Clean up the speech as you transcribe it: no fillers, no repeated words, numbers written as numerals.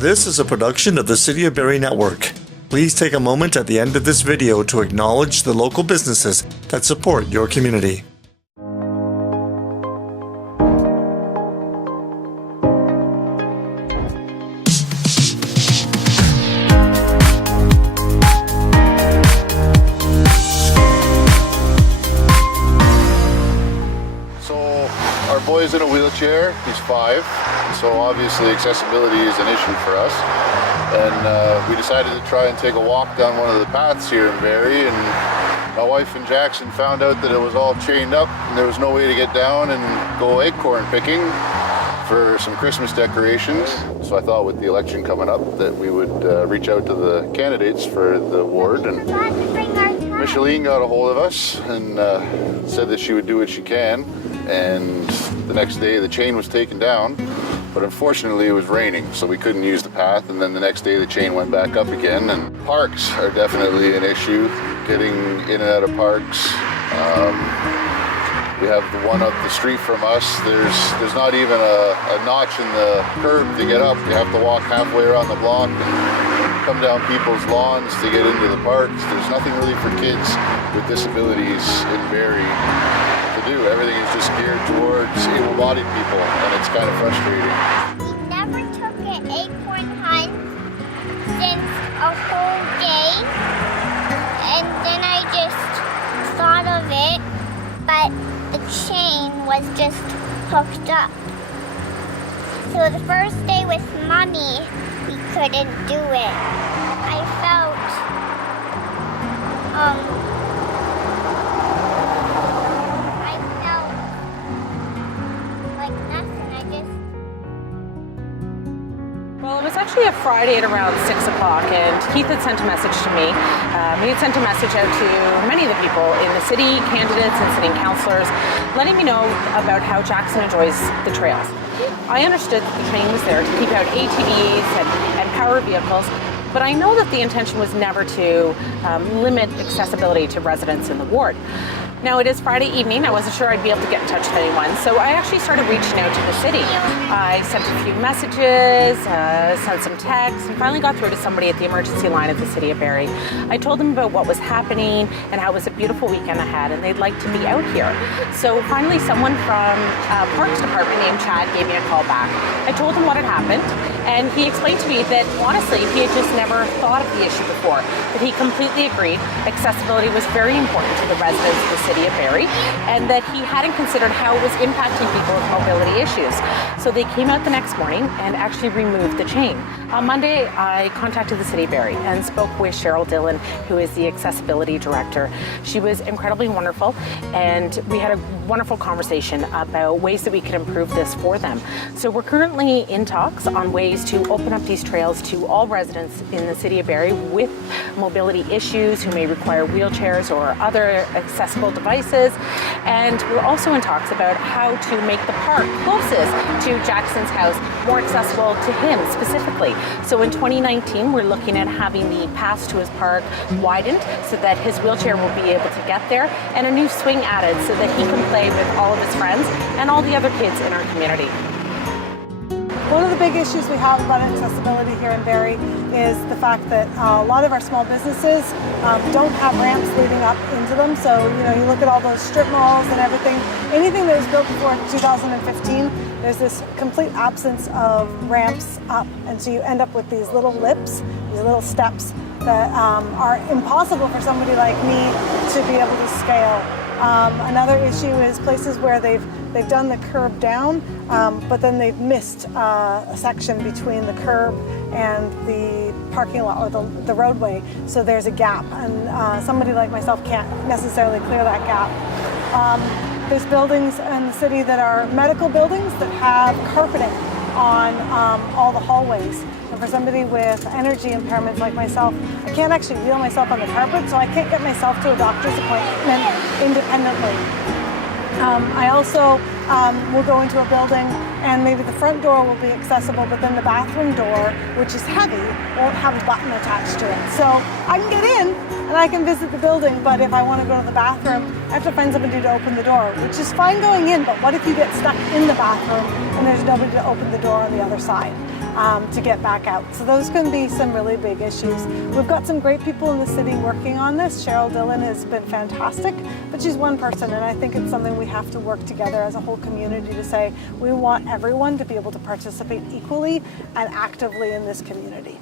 This is a production of the City of Barrie Network. Please take a moment at the end of this video to acknowledge the local businesses that support your community. Our boy's in a wheelchair, he's 5, so obviously accessibility is an issue for us. And we decided to try and take a walk down one of the paths here in Barrie, and my wife and Jaxon found out that it was all chained up and there was no way to get down and go acorn picking for some Christmas decorations. So I thought with the election coming up that we would reach out to the candidates for the ward, and Micheline got a hold of us and said that she would do what she can. And the next day the chain was taken down, but unfortunately it was raining, so we couldn't use the path. And then the next day the chain went back up again. And parks are definitely an issue, getting in and out of parks. We have the one up the street from us. There's not even a notch in the curb to get up. You have to walk halfway around the block and come down people's lawns to get into the parks. There's nothing really for kids with disabilities in Barrie to do. Everything is just geared towards able-bodied people, and it's kind of frustrating. We never took an acorn hunt since a whole day, and then I just thought of it, but the chain was just hooked up. So the first day with Mommy, we couldn't do it. I felt like nothing. Well, it was actually a Friday at around 6 o'clock, and Keith had sent a message to me. He had sent a message out to many of the people in the city, candidates and sitting councillors, letting me know about how Jaxon enjoys the trails. I understood that the training was there to keep out ATVs and power vehicles, but I know that the intention was never to limit accessibility to residents in the ward. Now, it is Friday evening. I wasn't sure I'd be able to get in touch with anyone, so I actually started reaching out to the city. I sent a few messages, sent some texts, and finally got through to somebody at the emergency line at the City of Barrie. I told them about what was happening and how it was a beautiful weekend ahead and they'd like to be out here. So finally, someone from Parks Department named Chad gave me a call back. I told him what had happened, and he explained to me that, honestly, he had just never thought of the issue before, but he completely agreed accessibility was very important to the residents of the City of Barrie, and that he hadn't considered how it was impacting people with mobility issues. So they came out the next morning and actually removed the chain. On Monday, I contacted the City of Barrie and spoke with Cheryl Dillon, who is the accessibility director. She was incredibly wonderful, and we had a wonderful conversation about ways that we could improve this for them. So we're currently in talks on ways to open up these trails to all residents in the City of Barrie with mobility issues who may require wheelchairs or other accessible devices. And we're also in talks about how to make the park closest to Jaxon's house more accessible to him specifically. So in 2019, we're looking at having the paths to his park widened so that his wheelchair will be able to get there, and a new swing added so that he can play with all of his friends and all the other kids in our community. One of the big issues we have about accessibility here in Barrie is the fact that a lot of our small businesses don't have ramps leading up into them. So, you look at all those strip malls and everything, anything that was built before 2015, there's this complete absence of ramps up. And so you end up with these little lips, these little steps that are impossible for somebody like me to be able to scale. Another issue is places where they've done the curb down, but then they've missed a section between the curb and the parking lot or the roadway, so there's a gap, and somebody like myself can't necessarily clear that gap. There's buildings in the city that are medical buildings that have carpeting on all the hallways. And for somebody with energy impairments like myself, I can't actually wheel myself on the carpet, so I can't get myself to a doctor's appointment independently. I also will go into a building and maybe the front door will be accessible, but then the bathroom door, which is heavy, won't have a button attached to it. So I can get in and I can visit the building, but if I want to go to the bathroom, I have to find somebody to open the door, which is fine going in, but what if you get stuck in the bathroom and there's nobody to open the door on the other side? to get back out. So those can be some really big issues. We've got some great people in the city working on this. Cheryl Dillon has been fantastic, but she's one person, and I think it's something we have to work together as a whole community to say we want everyone to be able to participate equally and actively in this community.